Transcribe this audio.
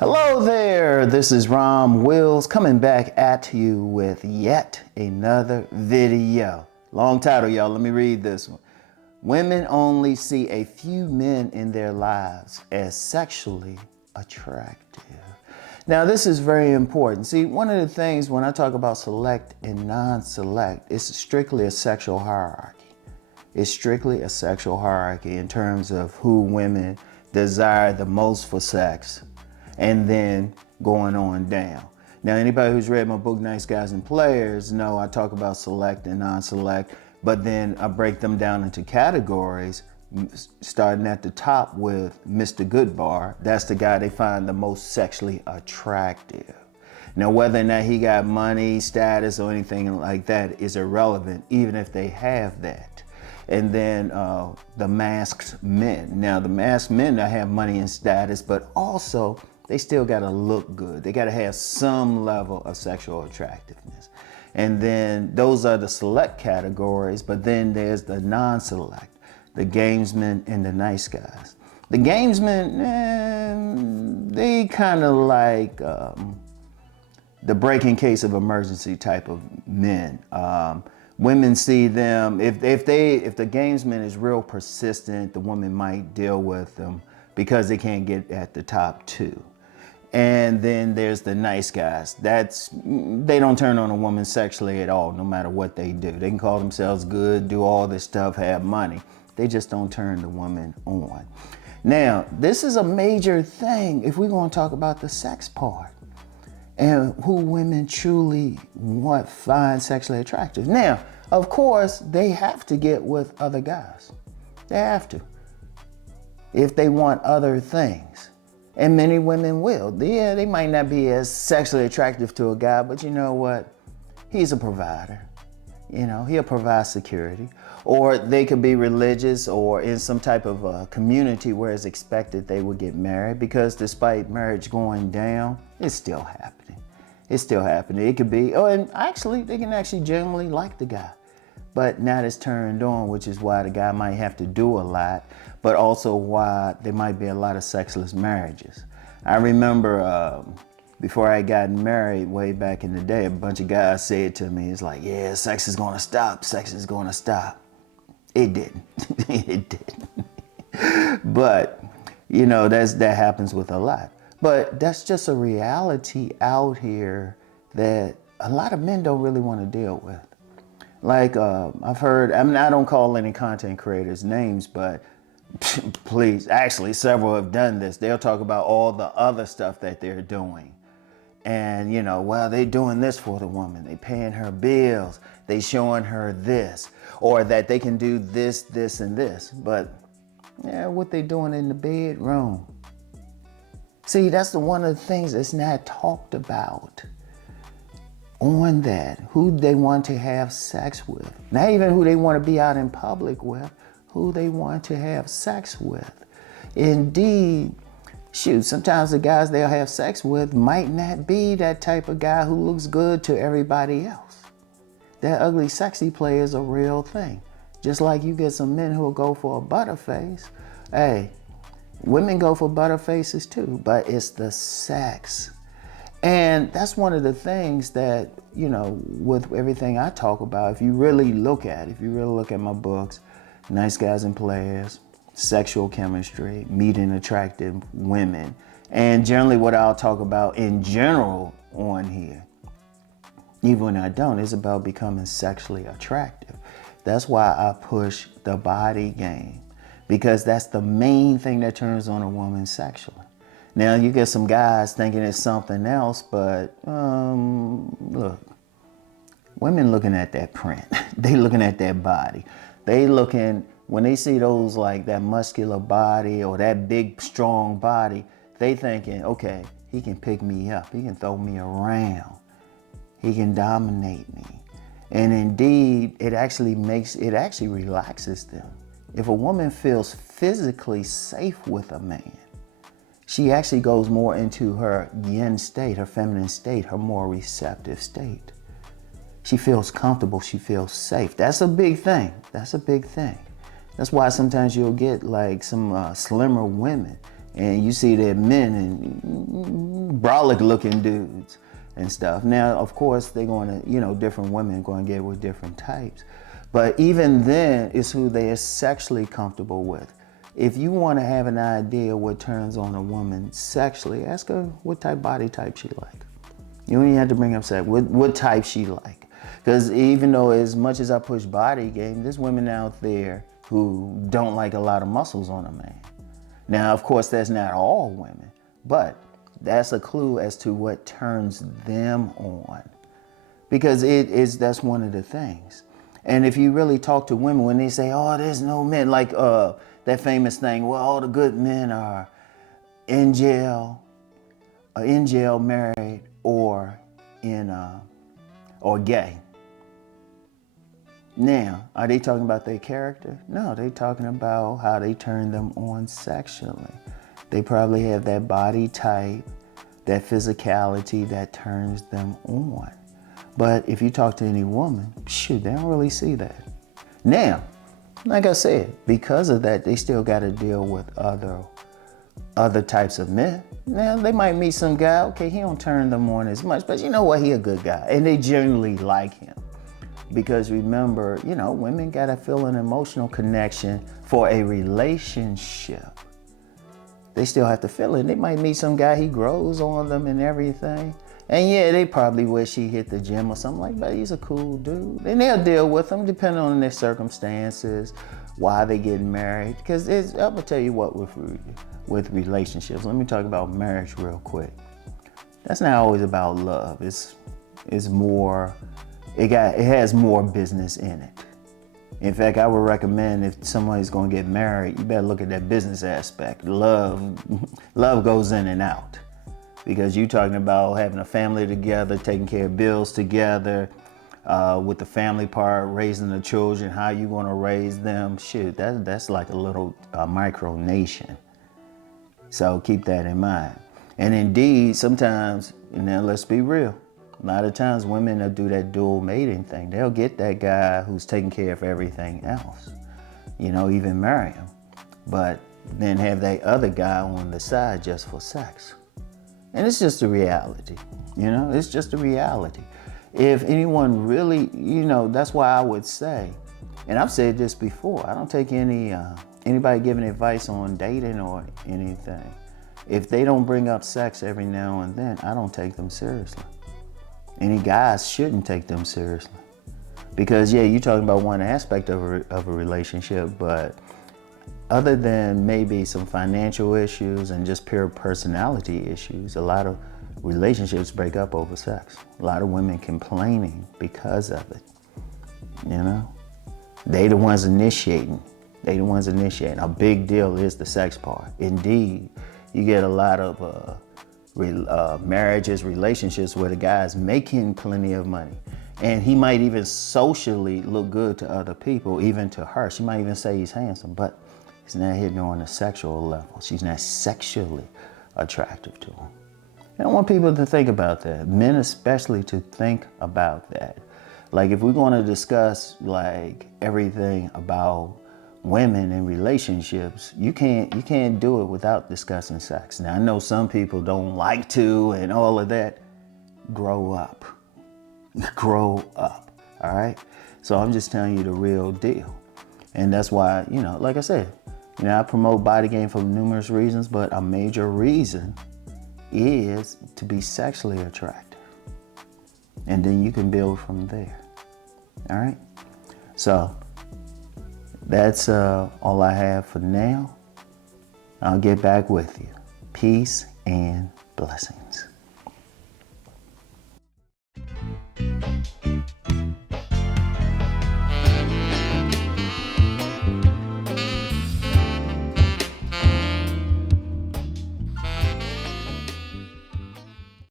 Hello there, this is Rom Wills coming back at you with yet another video. Long title, y'all. Let me read this one. Women only see a few men in their lives as sexually attractive. Now, this is very important. See, one of the things when I talk about select and non-select, it's strictly a sexual hierarchy. It's strictly a sexual hierarchy in terms of who women desire the most for sex, and then going on down. Now, anybody who's read my book, Nice Guys and Players, know I talk about select and non-select, but then I break them down into categories, starting at the top with Mr. Goodbar. That's the guy they find the most sexually attractive. Now, whether or not he got money, status, or anything like that is irrelevant, even if they have that. And then the masked men. Now, the masked men that have money and status, but also they still gotta look good. They gotta have some level of sexual attractiveness. And then those are the select categories, but then there's the non-select, the gamesmen and the nice guys. The gamesmen, they kind of like the break in case of emergency type of men. Women see them, if the gamesman is real persistent, the woman might deal with them because they can't get at the top two. And then there's the nice guys. They don't turn on a woman sexually at all, no matter what they do. They can call themselves good, do all this stuff, have money. They just don't turn the woman on. Now, this is a major thing if we're going to talk about the sex part and who women truly find sexually attractive. Now, of course, they have to get with other guys. They have to, if they want other things. And many women will. Yeah, they might not be as sexually attractive to a guy, but you know what? He's a provider. You know, he'll provide security. Or they could be religious or in some type of community where it's expected they would get married, because despite marriage going down, it's still happening. It's still happening. It could be, and actually, they can actually genuinely like the guy, but not as turned on, which is why the guy might have to do a lot, but also why there might be a lot of sexless marriages. I remember before I got married way back in the day, a bunch of guys said to me, it's like, yeah, sex is gonna stop, sex is gonna stop. It didn't, it didn't. But, you know, that happens with a lot. But that's just a reality out here that a lot of men don't really wanna deal with. Like I've heard, I don't call any content creators names, but please, actually several have done this. They'll talk about all the other stuff that they're doing. And you know, well, they're doing this for the woman. They paying her bills. They showing her this, or that they can do this, this, and this. But yeah, what they doing in the bedroom. See, that's one of the things that's not talked about. On that, who they want to have sex with. Not even who they want to be out in public with, who they want to have sex with. Indeed, shoot, sometimes the guys they'll have sex with might not be that type of guy who looks good to everybody else. That ugly, sexy play is a real thing. Just like you get some men who will go for a butterface. Hey, women go for butterfaces too, but it's the sex. And that's one of the things that, you know, with everything I talk about, if you really look at my books, Nice Guys and Players, Sexual Chemistry, Meeting Attractive Women, and generally what I'll talk about in general on here, even when I don't, is about becoming sexually attractive. That's why I push the body game, because that's the main thing that turns on a woman sexually. Now, you get some guys thinking it's something else, but look, women looking at that print. They looking at that body. They looking, when they see those like that muscular body or that big, strong body, they thinking, okay, he can pick me up. He can throw me around. He can dominate me. And indeed, it actually relaxes them. If a woman feels physically safe with a man, she actually goes more into her yin state, her feminine state, her more receptive state. She feels comfortable, she feels safe. That's a big thing, that's a big thing. That's why sometimes you'll get like some slimmer women And you see that men and brolic looking dudes and stuff. Now, of course, they're going to, different women going to get with different types. But even then, it's who they are sexually comfortable with. If you want to have an idea what turns on a woman sexually, ask her what body type she like. You don't even have to bring up sex. What type she like. Because even though as much as I push body game, there's women out there who don't like a lot of muscles on a man. Now, of course, that's not all women, but that's a clue as to what turns them on. Because that's one of the things. And if you really talk to women, when they say, oh, there's no men, like that famous thing, well, all the good men are in jail, married, or gay. Now, are they talking about their character? No, they're talking about how they turn them on sexually. They probably have that body type, that physicality that turns them on. But if you talk to any woman, shoot, they don't really see that. Now, like I said, because of that, they still got to deal with other types of men. Now, they might meet some guy, okay, he don't turn them on as much, but you know what, he a good guy, and they generally like him. Because remember, women gotta feel an emotional connection for a relationship. They still have to feel it. They might meet some guy, he grows on them and everything. And yeah, they probably wish he hit the gym or something like that. He's a cool dude. And they'll deal with him depending on their circumstances, why they get married. Because I'm gonna tell you what, with relationships, let me talk about marriage real quick. That's not always about love. It's more, it has more business in it. In fact, I would recommend if somebody's gonna get married, you better look at that business aspect. Love goes in and out. Because you're talking about having a family together, taking care of bills together, with the family part, raising the children, how you gonna raise them. Shit, that's like a little micro nation. So keep that in mind. And indeed, sometimes, now let's be real, a lot of times women will do that dual mating thing. They'll get that guy who's taking care of everything else, even marry him, but then have that other guy on the side just for sex. And it's just a reality, it's just a reality. If anyone really, that's why I would say, and I've said this before, I don't take anybody giving advice on dating or anything. If they don't bring up sex every now and then, I don't take them seriously. Any guys shouldn't take them seriously. Because yeah, you're talking about one aspect of a relationship, but other than maybe some financial issues and just pure personality issues, a lot of relationships break up over sex. A lot of women complaining because of it, They the ones initiating. A big deal is the sex part. Indeed, you get a lot of marriages, relationships where the guy's making plenty of money. And he might even socially look good to other people, even to her. She might even say he's handsome, but he's not hitting her on a sexual level. She's not sexually attractive to him. I want people to think about that. Men especially to think about that. Like if we're going to discuss like everything about women and relationships, you can't do it without discussing sex. Now I know some people don't like to and all of that. Grow up. Grow up. All right. So I'm just telling you the real deal. And that's why, like I said, I promote body game for numerous reasons, but a major reason is to be sexually attractive. And then you can build from there. All right. So that's all I have for now. I'll get back with you. Peace and blessings.